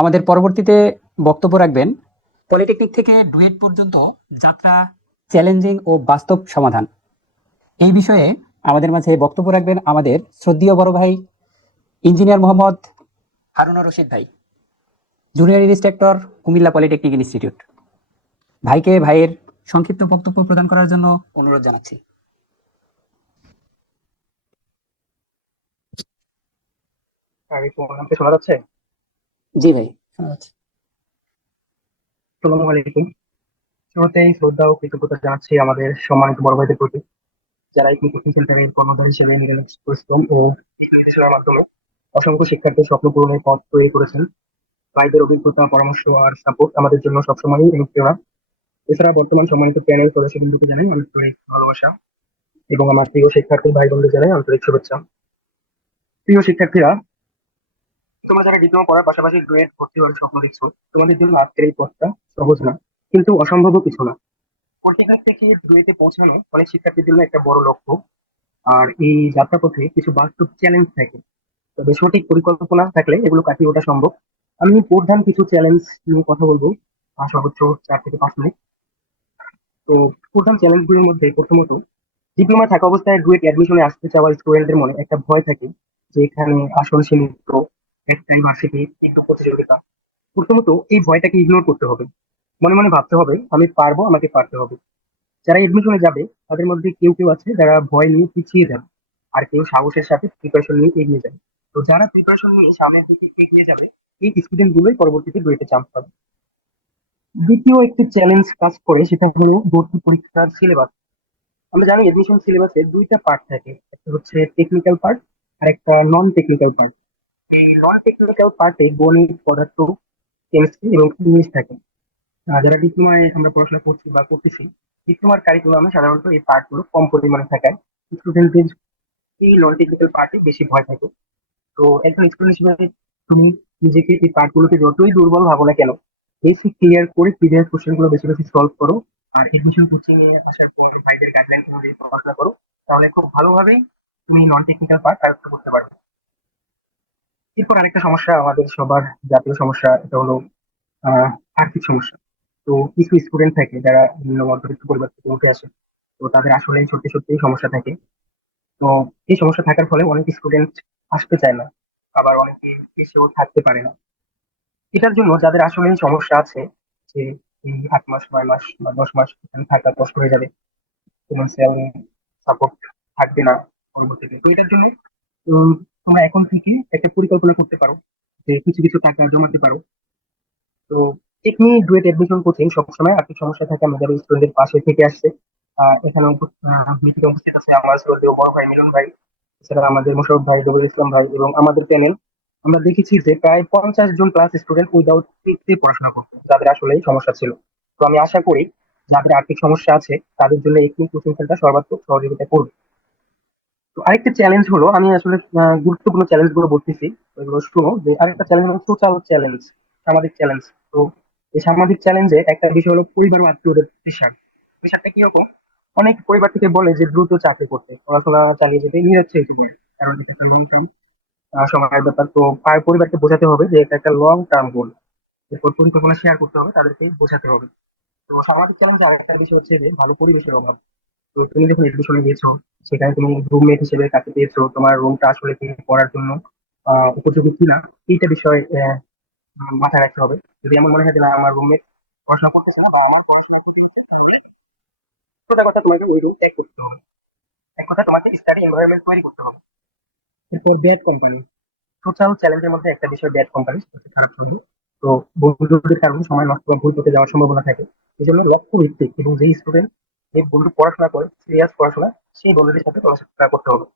আমাদের পরবর্তীতে বক্তব্য রাখবেন পলিটেকনিক থেকে ডুয়েট পর্যন্ত যাত্রা, চ্যালেঞ্জিং ও বাস্তব সমাধান। এই বিষয়ে আমাদের মাঝে বক্তব্য রাখবেন আমাদের শ্রদ্ধেয় বড় ভাই ইঞ্জিনিয়ার মোহাম্মদ হারুনুর রশিদ ভাই, junior instructor, Comilla polytechnic institute. ভাইকে ভাইয়ের সংক্ষিপ্ত বক্তব্য প্রদান করার জন্য অনুরোধ জানাচ্ছি। আমাকে শোনা যাচ্ছে? জি ভাই, শোনা যাচ্ছে। আসসালামু আলাইকুম। শুরুতেই শ্রদ্ধা ও কৃতজ্ঞতা জানাচ্ছি আমাদের সম্মানিত বড় ভাইদের প্রতি, যারা এই কোচিং সেন্টারের কর্ণধার হিসেবে নিজেদের পরিশ্রম ও নির্দেশনার মাধ্যমে অসংখ্য শিক্ষার্থীর স্বপ্ন পূরণের পথ তৈরি করেছেন। ভাইদের অভিজ্ঞতা, পরামর্শ আর সাপোর্ট আমাদের জন্য সবসময়ই অনুপ্রেরণা। এছাড়া বর্তমান সম্মানিত প্যানেল সদস্যবৃন্দকে জানাই আন্তরিক ভালোবাসা এবং আমার প্রিয় শিক্ষার্থী ভাই বোনদের জানাই আন্তরিক শুভেচ্ছা। প্রিয় শিক্ষার্থীরা, তোমরা যারা ডিপ্লোমা পড়ার পাশাপাশি গ্রেড ভর্তি হওয়ার স্বপ্ন দেখছো, তোমাদের জন্য আজকের এই পথটা সহজ না, কিন্তু অসম্ভবও কিছু না। পলিটেকনিক থেকে ডুয়েটে পৌঁছানো অনেক শিক্ষার্থীর জন্য একটা বড় লক্ষ্য। আর এই যাত্রাপথে কিছু বাস্তব চ্যালেঞ্জ থাকে, তবে সঠিক পরিকল্পনা থাকলে এগুলো কাটিয়ে ওঠা সম্ভব। আমি প্রধান কিছু চ্যালেঞ্জ নিয়ে কথা বলবো, সর্বোচ্চ 4 থেকে 5 মিনিট। তো প্রধান চ্যালেঞ্জ গুলোর মধ্যে প্রথমত, ডিপ্লোমা থাকা অবস্থায় ডুয়েট অ্যাডমিশনে আসতে চাওয়া স্টুডেন্টদের মনে একটা ভয় থাকে যে এখানে আসন সীমিত, একটাই ভার্সিটি, কিন্তু প্রতিযোগিতা। প্রথমত এই ভয়টাকে ইগনোর করতে হবে। মনে মনে ভাবতে হবে আমি পারবো, আমাকে পারতে হবে। যারা এডমিশনে যাবে তাদের মধ্যে কেউ কেউ আছে যারা ভয় নিয়ে পিছিয়ে যাবে, আর কেউ সাহসের সাথে প্রিপারেশন নিয়ে এগিয়ে যাবে। তো যারা প্রিপারেশন নিয়ে সামনের দিকে এগিয়ে যাবে, এই স্টুডেন্ট গুলোই পরবর্তীতে ডুয়েটে চান্স পাবে। দ্বিতীয় একটি চ্যালেঞ্জ কাজ করে, সেটা হলো ভর্তি পরীক্ষার সিলেবাস। আমরা জানি এডমিশন সিলেবাসে 2টা পার্ট থাকে, একটা হচ্ছে টেকনিক্যাল পার্ট আর একটা নন টেকনিক্যাল পার্ট। এই নন টেকনিক্যাল পার্টে গণিত, পদার্থ, কেমিস্ট্রি এবং ইংলিশ থাকে। যারা ডিপ্লোমায় আমরা পড়াশোনা করছি বা করতেছি, ডিপ্লোমার কারিকুলামে সাধারণত এই পার্ট গুলো কম পরিমাণে থাকায় স্টুডেন্টদের এই নন টেকনিক্যাল পার্টে বেশি ভয় থাকে। তো একজন স্টুডেন্ট হিসেবে তুমি নিজেকে এই পার্ট গুলোকে যতই দুর্বল ভাবো না কেন, বেসিক ক্লিয়ার করে প্রিভিয়াস কোশ্চেন গুলো বেশি বেশি সলভ করো। আর এডমিশন কোচিং এ আসার পর ভাইদের গাইডলাইন অনুযায়ী পড়াশোনা করো, তাহলে খুব ভালোভাবেই তুমি নন টেকনিক্যাল পার্ট আয়ত্ত করতে পারবে। এরপর আরেকটা সমস্যা, আমাদের সবার জাতীয় সমস্যা, এটা হলো আহ আর্থিক সমস্যা। তো কিছু স্টুডেন্ট থাকে যারা নিম্ন মধ্যবিত্ত পরিবার থেকে উঠে আসে, তো তাদের আসলে সত্যি সত্যি সমস্যা থাকে। তো এই সমস্যা থাকার ফলে অনেক স্টুডেন্ট আসতে চায় না, আবার অনেকে এসেও থাকতে পারে না। এটার জন্য যাদের আসলে সমস্যা আছে, যে এই 8 মাস, 9 মাস বা 10 মাস এখানে থাকা কষ্ট হয়ে যাবে, ফিনান্সিয়াল সাপোর্ট থাকবে না পরবর্তীতে, তো এটার জন্য তোমরা এখন থেকে একটা পরিকল্পনা করতে পারো যে কিছু কিছু টাকা জমাতে পারো। তো টেকনি ডুয়েট এডমিশন কোচিং সবসময় আর্থিক সমস্যা থাকে আমাদের স্টুডেন্টের পাশে থেকে আসছে। এখানে মিটিং উপস্থিত আছে আমার শ্রদ্ধেয় বড় ভাই মিলন ভাই, এছাড়া আমাদের মোশারফ ভাই, রবিউল ইসলাম ভাই এবং আমাদের প্যানেল। আমরা দেখেছি যে প্রায় 50 জন ক্লাস স্টুডেন্ট উইদাউট ফিতে পড়াশোনা করতো, যাদের আসলে সমস্যা ছিল। তো আমি আশা করি যাদের আর্থিক সমস্যা আছে তাদের জন্য এই কোচিং সেন্টার সর্বাত্মক সহযোগিতা করবে। তো আরেকটা চ্যালেঞ্জ হলো, আমি আসলে গুরুত্বপূর্ণ চ্যালেঞ্জ গুলো বলতেছি, ওইগুলো শুনো। যে আরেকটা চ্যালেঞ্জ হলো সোশ্যাল চ্যালেঞ্জ, সামাজিক চ্যালেঞ্জ। তো এই সামাজিক চ্যালেঞ্জে একটা বিষয় হলো পরিবার ও আত্মীয়দের প্রেশার। প্রেশারটা কিরকম? অনেক পরিবার থেকে বলে যে দ্রুত চাকরি করতে, পড়াশোনা চালিয়ে যেতে নিরুৎসাহিত করে, কারণ এটা একটা লং টার্ম সময়ের ব্যাপার। তো আর পরিবারকে বোঝাতে হবে যে এটা একটা লং টার্ম গোল, এরপর পরিকল্পনা শেয়ার করতে হবে, তাদেরকে বোঝাতে হবে। তো সামাজিক চ্যালেঞ্জ আরেকটা বিষয় হচ্ছে যে ভালো পরিবেশের অভাব। তো তুমি যখন এডমিশনে গিয়েছো, সেখানে তুমি রুমমেট হিসেবে কাকে পেয়েছো, তোমার রুমটা আসলে কি পড়ার জন্য উপযোগী কিনা, এইটা বিষয় মাথায় রাখতে হবে। যদি এমন মনে হয় যে না, আমার রুমমেট পড়াশোনা করতেছে না বা আমার পড়াশোনা করতে ইচ্ছে, সোজা কথা তোমাকে ওই রুম ত্যাগ করতে হবে। এক কথা, তোমাকে স্টাডি এনভায়রনমেন্ট তৈরি করতে হবে। এরপর ব্যাড কোম্পানি, সোশ্যাল চ্যালেঞ্জের মধ্যে একটা বিষয় ব্যাড কোম্পানি, খারাপ ছবি। তো বন্ধুদের কারণে সময় নষ্ট বা ভুল পথে যাওয়ার সম্ভাবনা থাকে। এই জন্য লক্ষ্য ভিত্তিক এবং যে স্টুডেন্ট, যে বন্ধু পড়াশোনা করে সিরিয়াস পড়াশোনা, সেই বন্ধুদের সাথে পড়াশোনা করতে হবে।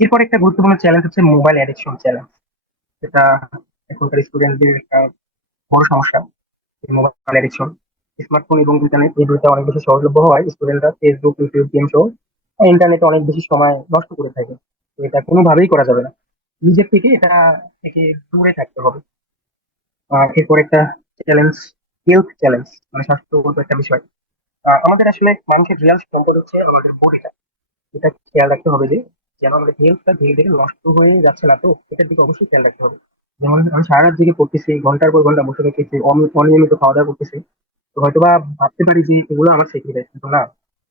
এরপর একটা গুরুত্বপূর্ণ চ্যালেঞ্জ হচ্ছে মোবাইল অ্যাডিকশন চ্যালেঞ্জ। এটা এখনকার স্টুডেন্টদের একটা বড় সমস্যা, মোবাইল অ্যাডিকশন। স্মার্টফোন এবং ইন্টারনেট এই দুইটা অনেক বেশি সহজলভ্য হওয়ায় স্টুডেন্টরা ফেসবুক, ইউটিউব, গেম সহ ইন্টারনেটে অনেক বেশি সময় নষ্ট করে থাকে। তো এটা কোনোভাবেই করা যাবে না, নিজের থেকে এটা থেকে দূরে থাকতে হবে। আর এরপর একটা চ্যালেঞ্জ, হেলথ চ্যালেঞ্জ, মানে স্বাস্থ্যগত একটা বিষয়। আমাদের আসলে মানুষের রিয়াল সম্পদ হচ্ছে আমাদের বডিটা। এটা খেয়াল রাখতে হবে যে যেন আমাদের হেলথটা ধীরে ধীরে নষ্ট হয়ে যাচ্ছে না, তো এটার দিকে অবশ্যই খেয়াল রাখতে হবে। যেমন আমি সারা রাত জেগে পড়তেছি, ঘন্টার পর ঘন্টা বসে থাকতেছি, অনিয়মিত খাওয়া দাওয়া করতেছি। তো হয়তোবা ভাবতে পারি যে এগুলো আমার স্যাক্রিফাইস, কিন্তু না,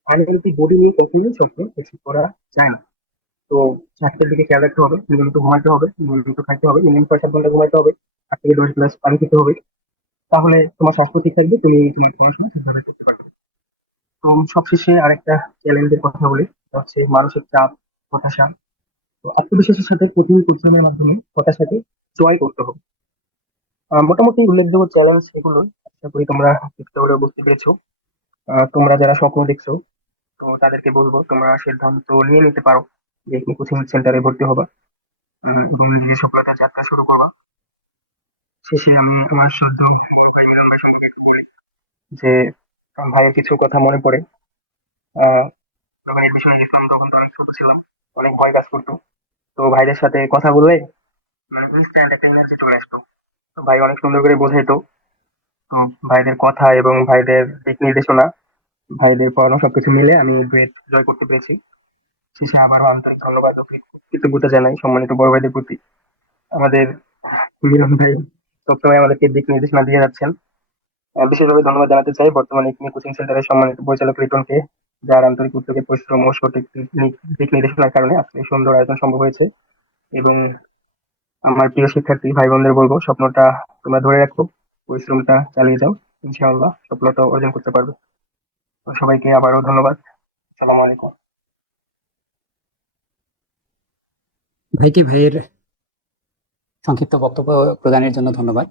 আনহেলথি বডি নিয়ে কন্টিনিউ চলতে কিছু করা যায় না। তো স্বাস্থ্যের দিকে খেয়াল রাখতে হবে, নিয়মিত ঘুমাতে হবে, নিয়মিত খাইতে হবে, মিনিমাম 6-7 ঘন্টা ঘুমাতে হবে, 8 থেকে 10 গ্লাস পানি খেতে হবে। তাহলে তোমার স্বাস্থ্য ঠিক থাকবে, তুমি তোমার পড়াশোনা ঠিকভাবে করতে পারবে। তো সবশেষে আরেকটা চ্যালেঞ্জের কথা বলি, সেটা হচ্ছে মানসিক চাপ, হতাশা। তো আত্মবিশ্বাসের সাথে কঠিন পরিশ্রমের মাধ্যমে হতাশাকে জয় করতে হবে। মোটামুটি উল্লেখযোগ্য চ্যালেঞ্জ এগুলো। আশা করি তোমরা চেষ্টা করে বুঝতে পেরেছো। তোমরা যারা স্বপ্ন দেখছো, তো তাদেরকে বলবো তোমরা সিদ্ধান্ত নিয়ে নিতে পারো যে তুমি কোচিং সেন্টারে ভর্তি হবা, এবং নিজের সফলতার যাত্রা শুরু করবা। শেষে আমি তোমার সাথে ভাই মিলন ভাই সম্পর্কে একটু বলি যে ভাইয়ের কিছু কথা মনে পড়ে। আহ ভাইয়ের বিষয়ে গেছিলাম তখন তো অনেক ছোট ছিল, অনেক ভয় কাজ করতো। তো ভাইদের সাথে কথা বললে ইনস্ট্যান্ট একটা এনার্জি চলে আসতো। তো ভাই অনেক সুন্দর করে বোঝাইতো। তো ভাইদের কথা এবং ভাইদের দিক নির্দেশনা, ভাইদের পড়ানো সবকিছু মিলে আমি গ্রেড জয় করতে পেরেছি। শেষে আবারও আন্তরিক ধন্যবাদ ও কৃতজ্ঞতা জানাই সম্মানিত বড় ভাইদের প্রতি। আমাদের মিলন ভাই সবসময় আমাদেরকে দিক নির্দেশনা দিয়ে যাচ্ছেন। বিশেষভাবে ধন্যবাদ জানাতে চাই বর্তমানে ইকমি কোচিং সেন্টারের সম্মানিত পরিচালক রিটনকে, যার আন্তরিক উদ্যোগে, পরিশ্রম ও সঠিক দিক নির্দেশনার কারণে আজকে এই সুন্দর আয়োজন সম্ভব হয়েছে। এবং আমার প্রিয় শিক্ষার্থী ভাই বোনদের বলবো, স্বপ্নটা তোমরা ধরে রাখো, পরিশ্রমটা চালিয়ে যাও, ইনশাআল্লাহ সফলতা অর্জন করতে পারবে। তো সবাইকে আবারও ধন্যবাদ। আসসালামু আলাইকুম। ভাইকে ভাইয়ের সংক্ষিপ্ত বক্তব্য প্রদানের জন্য ধন্যবাদ।